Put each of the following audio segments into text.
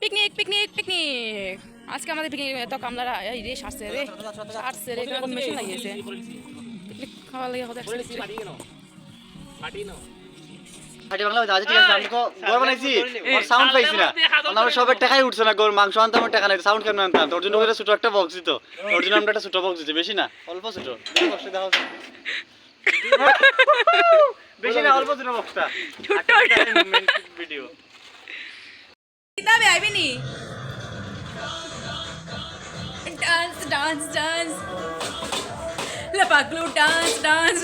Picnic picnic picnic আজকে আমাদের picnic তো কামলারা এই রে সারছে রে সারছে রে কোন মেশিন লাগিয়েছে পিকনিক খাওয়া লাগে হতে হাটি বাংলা আজ ঠিক আছে আমকো গর বানাইছি আর সাউন্ড পাইছি না আমরা সব একটা খাই উঠছে না গর মাংস আনতে আমার টাকা নাই সাউন্ড কেন আনতাম তোর জন্য করে ছোট একটা বক্স দিত ওর জন্য আমরা একটা ছোট বক্স দিতে বেশি না অল্প ছোট বক্স দাও বেশি না অল্প ছোট বক্সটা ছোট ভিডিও কিতাবে আইবেনি ডান্স ডান্স ডান্স লাপাকলু ডান্স ডান্স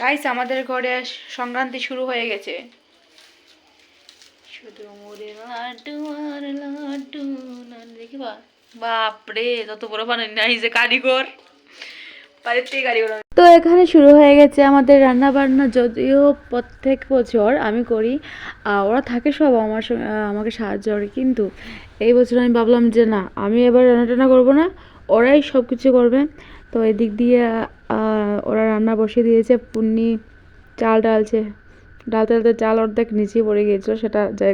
গাইস আমাদের ঘরে সংক্রান্তি শুরু হয়ে গেছে শুধু মোরে লাড্ডু আর লাড্ডু দেখিবা বাপরে যত বড় বানাই নাই যে কারিগর বাড়ির থেকে কারিগর। তো এখানে শুরু হয়ে গেছে আমাদের রান্না বান্না। যদিও প্রত্যেক বছর আমি করি, ওরা থাকে সব আমার সঙ্গে আমাকে সাহায্য করে, কিন্তু এই বছর আমি ভাবলাম যে না, আমি এবার রান্না টান্না করবো না, ওরাই সব কিছু করবে। তো এদিক দিয়ে ওরা রান্না বসিয়ে দিয়েছে, পুন্নি চাল ডালছে, ডালতে ডালতে চাল অর্ধেক নিচে পড়ে গিয়েছিলো, সেটা যাই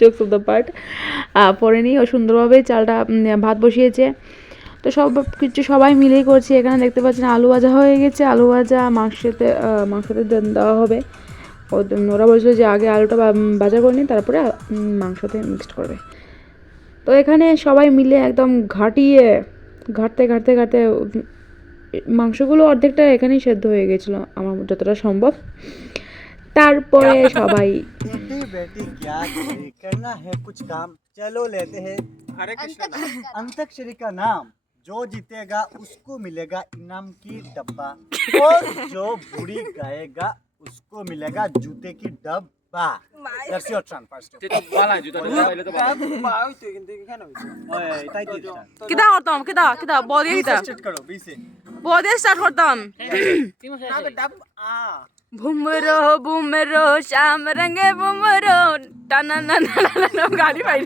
জোকস অফ দ্য পার্ট পড়েনি, ও সুন্দরভাবেই চালটা ভাত বসিয়েছে। তো সব কিছু সবাই মিলেই করছি। এখানে দেখতে পাচ্ছেন আলু ভাজা হয়ে গেছে, আলু ভাজা মাংসতে দেওয়া হবে। ওরা বলছিল যে আগে আলুটা ভাজা করে নিই, তারপরে মাংসতে মিক্সড করবে। তো এখানে সবাই মিলে একদম ঘাটতে মাংসগুলো অর্ধেকটা এখানেই সেদ্ধ হয়ে গেছিলো আমার যতটা সম্ভব। তারপরে সবাই जो जीतेगा उसको मिलेगा इनाम की डब्बा और जो बुरी गाएगा उसको मिलेगा जूते की डब्बा। That's your turn first. কিদা করতাম কিদা বডিয়ে কিদা स्टार्ट करो बी से বডিয়ে স্টার্ট করতাম। বুমরো শ্যাম রঙে বুমরো টানা না না গাড়ি পাই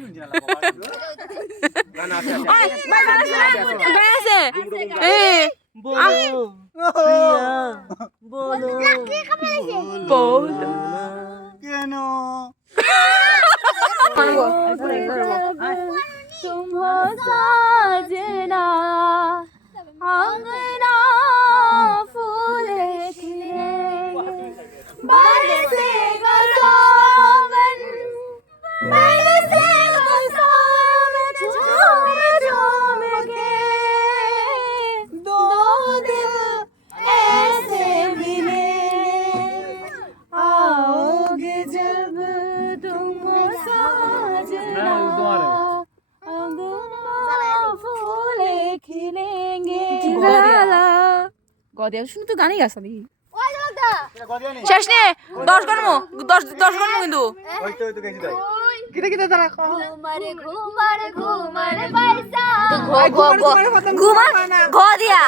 গানা আছে এই বলো কেন तुम हो साजना आंगना फूल खिले बरसेगा सावन झूम झूम के दो दिल ऐसे मिले आओगे जब तुम साजना ফুলে খিলেঙ্গে গদিয়া শুনে তো গানই গাছ নাকি শেষ নে 10 গণমো কিন্তু কিটা তারা ঘুমারে পয়সা গদিয়া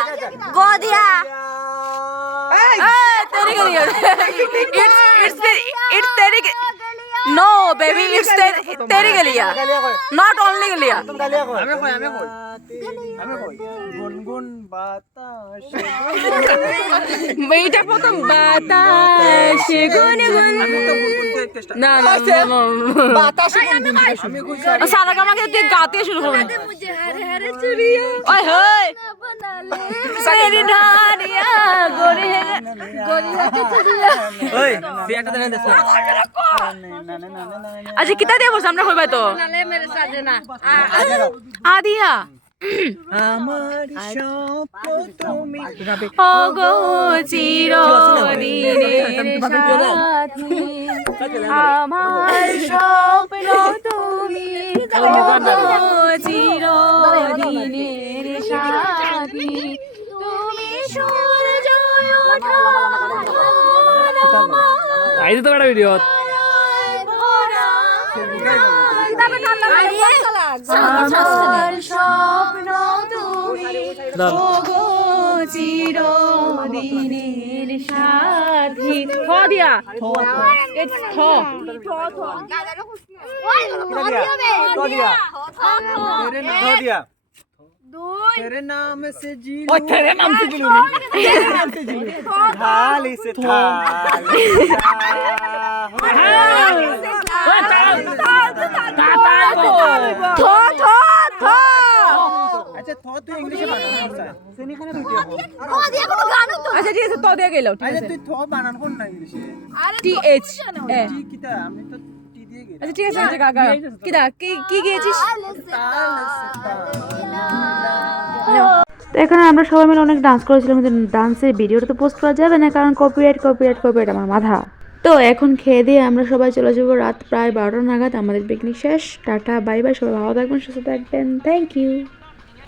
তেরি গলিয়া it's Teri No, baby, it's तेरी गलिया, not only गलिया. गुनगुन बाताश बेटा प्रथम बाताश गुनगुन ना बाताश गुनगुन सारा काम आके तू गाते शुरू हो मुझे हरे हरे चुड़िया ओए होए तेरी ढाडिया गोरी के चुड़िया ओए बेटा देने दे আচ্ছা কিতা দিয়ে বসে আমরা হইবাই তো মেরে সাথে না আদিয়া আমার স্বপ্ন তুমি ওগো চিরদিনের সাথী আমার স্বপ্ন তুমি ওগো চিরদিনের সাথী তুমি সূর্য ওঠা আইতো তো একটা ভিডিও আমার স্বপ্ন তুমি ওগো চিরদিনের সাথী থ দিয়া ইটস থ तेरे नाम से जी ओ तेरे नाम से जी तेरे नाम से जी थाली से थाल अच्छा थो तो इंग्लिश में बानाना সেনি খানে ভিডিও ও দিয়ে কোনো গান তো আচ্ছা ঠিক আছে তো দিয়ে গেল ঠিক আচ্ছা আছে তুই থো বানান কোন না ইংলিশে আরে টি এইচ এ জি কিটা আমি তো টি দিয়ে গেলাম আচ্ছা ঠিক আছে আচ্ছা কাকা কিদা কি গেছিস তো এখানে আমরা সবাই মিলে অনেক ডান্স করেছিলাম, কিন্তু ডান্সের ভিডিওটা তো পোস্ট করা যাবে না, কারণ কপিরাইট আমার মাথা। তো এখন খেয়ে দিয়ে আমরা সবাই চলে যাবো, রাত প্রায় 12টা নাগাদ। আমাদের পিকনিক শেষ। টাটা বাই বাই, সবাই ভালো থাকবেন, সুস্থ থাকবেন, থ্যাংক ইউ।